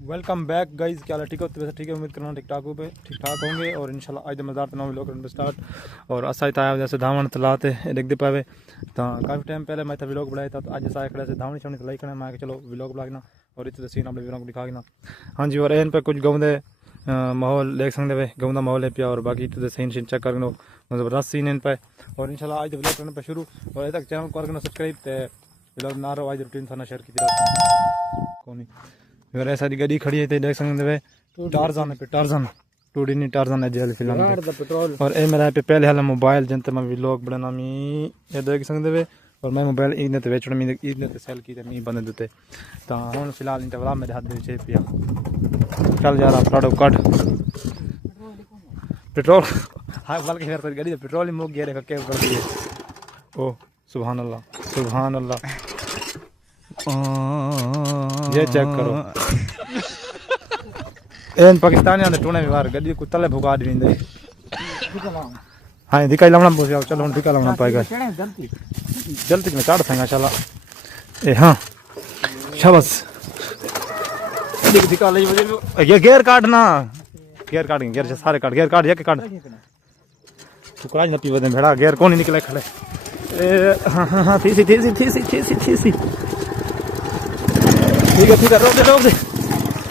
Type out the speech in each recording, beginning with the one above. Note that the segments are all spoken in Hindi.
Welcome back guys. क्या हाल है? ठीक हो? तो वैसे ठीक है, उम्मीद करना ठीक ठाक होंगे और इंशाल्लाह आज मज़दार तनाव व्लॉग स्टार्ट और असाई आया जैसे धावण तलाते देखते पावे तो काफ़ी टाइम पहले मैं व्लॉग बनाया था। तो आज असा खड़े से धावणी छावणी तलाई करना मैं चलो व्लॉग बनाना और इतने सीन अपने वीरों को दिखाना। हाँ जी, और इन पर कुछ गाँव दे माहौल देख सकते वे, गाँव का माहौल है पिया और बाकी तो सीन शीन चेक करना ज़बरदस्त सीन इन पे और इंशाल्लाह आज व्लॉग करने पर शुरू और अभी तक चैनल को करना सब्सक्राइब तो व्लॉग ना रहो। आज रूटीन था शेयर की कौन फिर ऐसा गाड़ी खड़ी है देख सकते वे टारजन पे टारजन टूडी नहीं टारजन है जेल फिल्म पेट्रोल और ए मेरा पे पहले हाल मोबाइल जनते मैं व्लॉग बनाना मी ये देख सकते वे और मैं मोबाइल इतने तो बेचना मी इतने तो सेल की मी बंद देते तो हूँ फिलहाल इन वाला मेरे हाथ में पिया चल जा रहा प्राडो कट पेट्रोल हाँ बल्कि फिर गाड़ी पेट्रोल ही मुक गया क्या कर दिए। ओ सुभान अल्लाह सुभान अल्लाह, ये चेक करो एन पाकिस्तानी आंदे टूने बार गड्डी को तले भुगा दींदे। हां दिखाई लावना बोल चलो हम दिखा लावना पाएगा जल्दी में चढ़ थांगा चला ए हां शाबाश दिखा ले ये गेयर काटना गेयर काट गेयर से सारे काट गेयर काट ये काट तू काज न पी वदे भेड़ा गेयर कौन निकले खड़े ए हां हां हां थी सी ठीक है रोक दे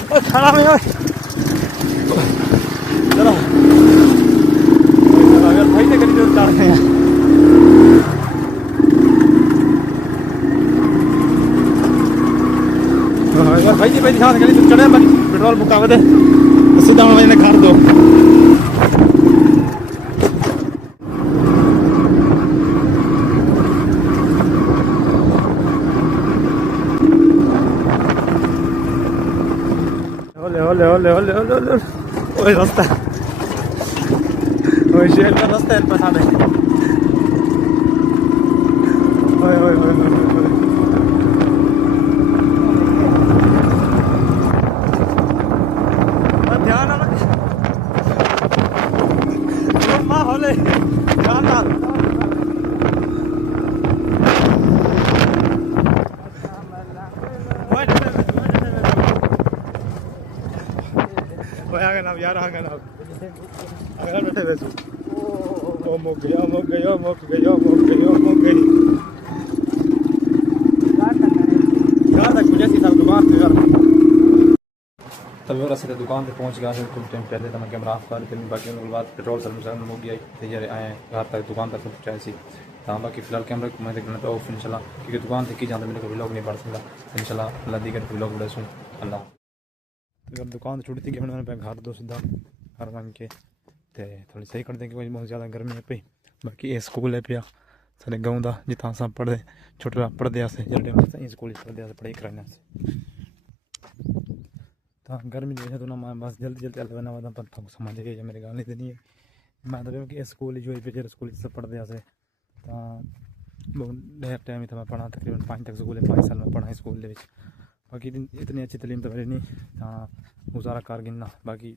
ओ खड़ा में ओए चलो अगर भाई ने करी तो उतार हैं अगर भाई जी ध्यान करी तो चढ़े बाकी पेट्रोल मुकावे दे सीधा मैंने घर दो ओले ओले ओले ओले ओले ओए रास्ता ओए शेर का रास्ता है पता नहीं ओए ओए ओए ओए ध्यान आना माहौल है ध्यान आ यार आगे ना अगर बैठे वैसे ओ मुक गई यार तक मुझे सीधा दुकान पे यार तब और सीधा दुकान पे पहुंच गया कुछ टाइम पहले तो मैं कैमरा ऑफ कर फिर बाकी उनके बाद पेट्रोल सर्विस हो गया तैयार आए घर तक दुकान तक पहुंचाए सी तो बाकी फिलहाल कैमरा मैं देखना तो ऑफ इंशाल्लाह क्योंकि दुकान तक ही जाता मेरे को व्लॉग नहीं पड़ सकता इंशाल्लाह अल्लाह दी कर व्लॉग बड़े सुन अल्लाह अगर दुकान छुट्टी गई मैंने घर दो सीधा घर बन के तो थोड़ी सही कर देंगे बहुत ज़्यादा गर्मी है पी बाकी ये स्कूल है पिया सारे गाँव का जितना अस पढ़ते छोटा पढ़ते जो स्कूल पढ़ते पढ़ाई कराने तो गर्मी की वजह तो ना मैं बस जल्दी अलवना वादा पर समझ गए मेरे गाल नहीं नहीं है मैं तो कि स्कूल जो पे स्कूल सब पढ़ते तो ढेर टाइम था मैं पढ़ा तकरीबन 5 तक स्कूल 5 साल में पढ़ा स्कूल बाकी इतनी अच्छी तलीम तो मेरी नहीं गुजारा कर गिनना बाकी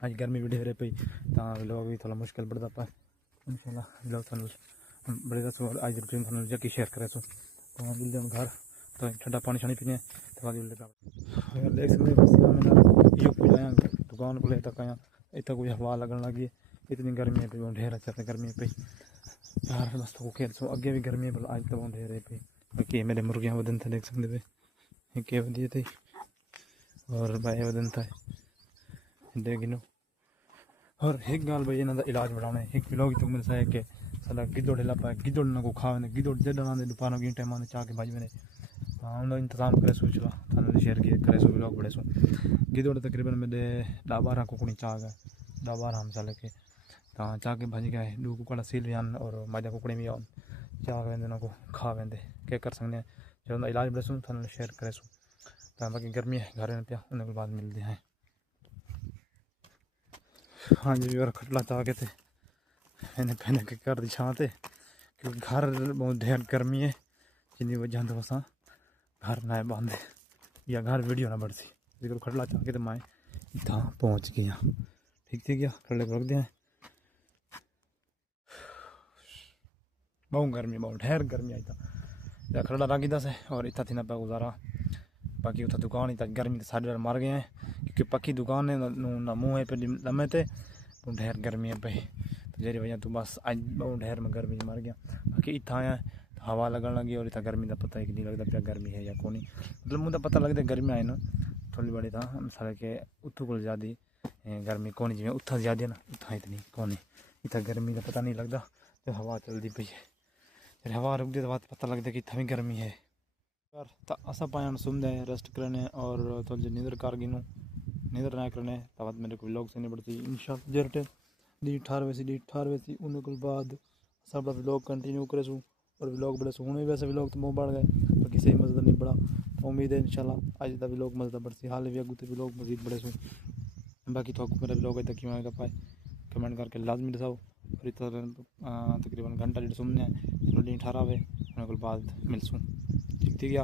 अज गर्मी भी ढेरे पई तो लोग भी थोड़ा मुश्किल बढ़ता पा इंशाल्लाह लोग बड़े दस अज रूटीन थानू जल्दी शेयर करे तो मिलते हम घर तो ठंडा पानी शानी पीने तो बाद देख सकते यो कुछ आया दुकान को ले तक आया इतना कोई हवा लगन लगी इतनी गर्मी पे ढेर अच्छा गर्मी पे यार बस तो खेल सो अगे भी गर्मी है आज तो ढेर पे बाकी मेरे मुर्गियाँ वदन थे देख सकते पे के वधिए थे और बाए वदन था देगिनो और एक गाल भाई इन्हों का इलाज बढ़ाने एक लोग तक मिल सके कि साला गिदड़ हिला पाए गिदड़ ना को खावे गिदड़ जड़ा दुकानों की टाइम आने चाह के भाई मैंने हाँ उन्होंने इंतजाम करे सोच ला थाने शेयर किए करे सो लोग बड़े सो गिदड़ तकरीबन मेरे 10-12 कुकड़ी चाह गए 10-12 हम साल के तो चाह के भाजी गए 2 कुकड़ा सील भी आन और माजा कुकड़ी भी आन चाह वेंदे उन्होंने को खा वेंदे क्या कर सकते जो इलाज बड़े सो थाने शेयर करे सो तो बाकी गर्मी है घर में पिया उन्हें बाद मिलते हैं। हाँ जी और खटला चाह के थे मैंने पहने के कर दी छाँ क्योंकि घर बहुत ढेर गर्मी है जिनी वजह तो बसा घर ना बांधे या घर वीडियो ना बढ़ सी खटला चाह के तो मैं इतना पहुँच गया ठीक थी गया खड़े को रख दिया बहुत गर्मी बहुत ढेर गर्मी आई था या खड़ा रागी दस है और इतना थी ना पे गुजारा बाकी उत्थे दुकान ही तक गर्मी ते साढ़े मर गए हैं क्योंकि पक्की दुकान है ना मुँह है पे लम्हे थे तो ढेर गर्मी है पे तो जेरी वजह तो बस अज ढेर में गर्मी मर गया। बाकी इतना आया तो हवा लगन लगी और इतना गर्मी का पता ही नहीं लगता क्या गर्मी है या कौन मतलब मुझे पता लगता गर्मी आए ना थोड़ी बड़ी था सारे के उतू को ज़्यादा गर्मी कौन जिमें उत्था ज़्यादा ना उत्था इतनी कौन इतना गर्मी का पता नहीं लगता जब हवा चलती पई है फिर हवा रुक जाए तो बात पता लगता कि इतना भी गर्मी है यार। तो असा पाया सुनते रेस्ट करने और थोड़ी नींदर कर गिनूँ नींदर ना करने तब मेरे को व्लॉग सुननी पड़ती इंशाल्लाह जरटे दी 18 सी उन्हें के बाद सब व्लॉग कंटिन्यू करे सूँ और व्लॉग बड़े सू हूँ वैसे व्लॉग तो मुँह बढ़ गए पर किसी मज़ा नहीं पड़ा तो उम्मीद है इंशाल्लाह आज का व्लॉग मज़ा बढ़ती हाल भी अगू तो व्लॉग मजीद बड़े सूँ। बाकी तो मेरा व्लॉग है क्यों आएगा पाए कमेंट करके लाजमी दसाओ और इस तरह तकरीबन घंटा डेढ़ सुनने चलो डी 18 वे उन्हें के बाद मिलसूँ ठीक थी गया।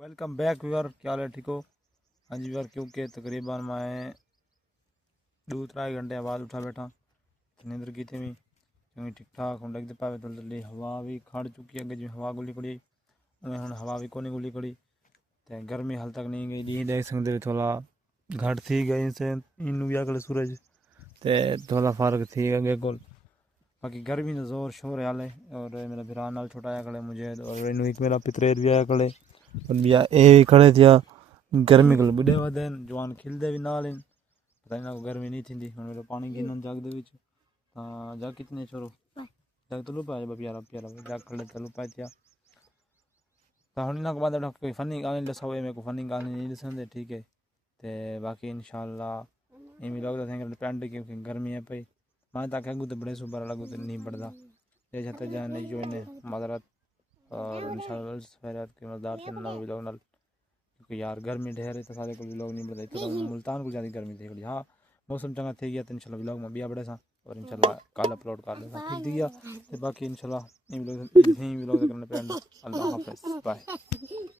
वेलकम बैक व्यूअर क्या हाल है ठीक हो। हाँ जी व्यूअर क्योंकि तकरीबन मैं 2-3 घंटे बाद उठा बैठा नींदर की थी भी क्योंकि ठीक ठाक हम लगते पाए तो जल्दी हवा भी खड़ चुकी है जिम्मे हवा गुली पड़ी उमें हम हवा भी कोनी गुली पड़ी तो गर्मी हाल तक नहीं गई डी देख सकते थोड़ा घट थी गई से इन भी अगले सूरज तो थोड़ा फर्क थी अगे को बाकी गर्मी का जोर शोर है हाले और मेरा बिरा नाल छोटा आया कड़े मुझे और इनू एक मेरा पितरेर भी आया कड़े भैया ए खड़े थिया गर्मी को बुढ़े वधे जवान खिलते भी नाल पता नहीं गर्मी नहीं थी हम मेरा पानी गिन जग दे जग कितने छोरो जग तो लुपाए प्यारा प्यारा जग खड़े तो लुपाए थिया तो हम इन्होंने बाद कोई फनी गाने दसाओ मेरे को फनी गाने नहीं दसते ठीक है तो बाकी इंशाल्लाह इवें लोग थे डिपेंड क्योंकि गर्मी है पई मैं तक अगू तो बड़े सुबर लगू तो नहीं पड़ता ये छत जाने जो इन्हें माजरत और इंशाल्लाह सफेरत के मजदार से ना भी लोग क्योंकि यार गर्मी ढेर है तो सारे को लोग नहीं पड़ता इतना मुल्तान को ज़्यादा गर्मी थी हाँ मौसम चंगा थी गया तो इंशाल्लाह व्लॉग में भी बड़े सा और इंशाल्लाह कल अपलोड कर देगा ठीक थी गया तो बाकी इंशाल्लाह इन व्लॉग करने पे अल्लाह हाफिज़ बाय।